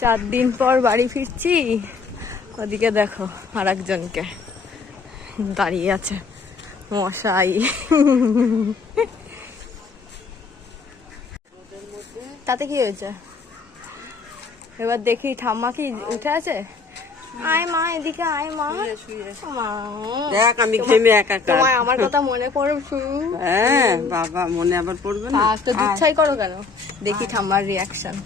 চার দিন পর বাড়ি ফিরছি। ওদিকে দেখো আর একজনকে দাঁড়িয়ে আছে মশাই। তাতে কি হয়েছে? এবার দেখি ঠাম্মা কি উঠে আছে? আয় মা এদিকে আয় মা। দেখ আমি ঘেমে একাকার তোমায় আমার কথা মনে পড়ছে হ্যাঁ বাবা মনে আবার পড়বে না? তো দুধ ছাই করো কেন? দেখি ঠাম্মার রিয়াকশন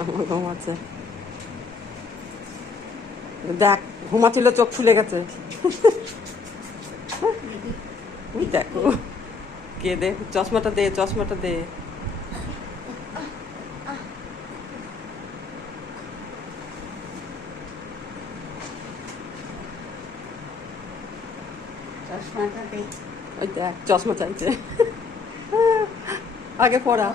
আমার ঘুমাচ্ছে দেখ ঘুমাচ্ছিল চোখ ফুলে গেছে। দেখো। কে দে? চশমাটা দে চশমাটা দে। চশমাটা দেখ ওই দেখ চশমা চাইছে আগে পড়া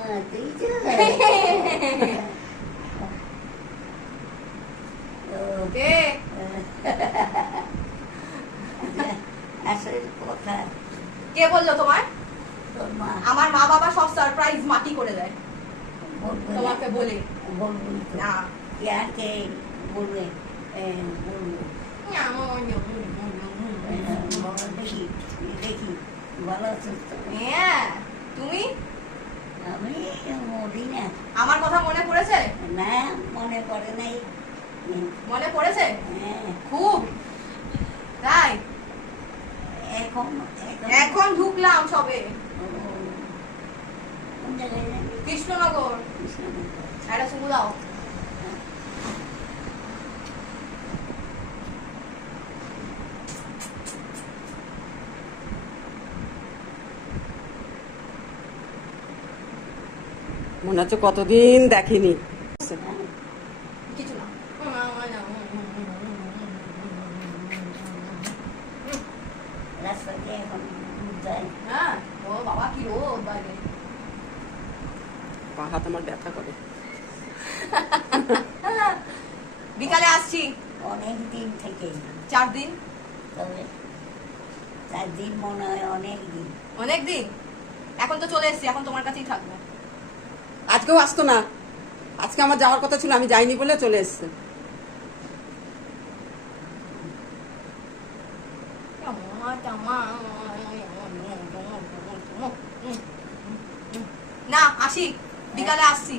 কে বলল তোমার? আমার মা বাবা সব সারপ্রাইজ মাটি করে দেয়। তোমাকে বলে। বলব না। ইয়াকে বলব এ, বাবা দেখি দেখি ভালো আছিস হ্যাঁ তুমি? আমি মরি আমার কথা মনে পড়েছে? না মনে পড়ে নাই। মনে পড়েছে? হ্যাঁ, খুব। তাই? এখন এখন। ঢুকলাম সবে? কৃষ্ণনগর। একটা চুমু দাও। মনে হচ্ছে কতদিন দেখিনি। হ্যাঁ ও বাবা কি রোদ বাইরে। পা হাত আমার ব্যথা করে। বিকালে আসছি। অনেক দিন থেকে। চার দিন। তবে চার দিন মনে হয় অনেক দিন। অনেক দিন? এখন তো চলে এসছি এখন তোমার কাছেই থাকব। আজকেও আসতো না। আজকে আমার যাওয়ার কথা ছিল, আমি যাইনি বলে চলে এসছে। না, আসি। বিকালে আসছি।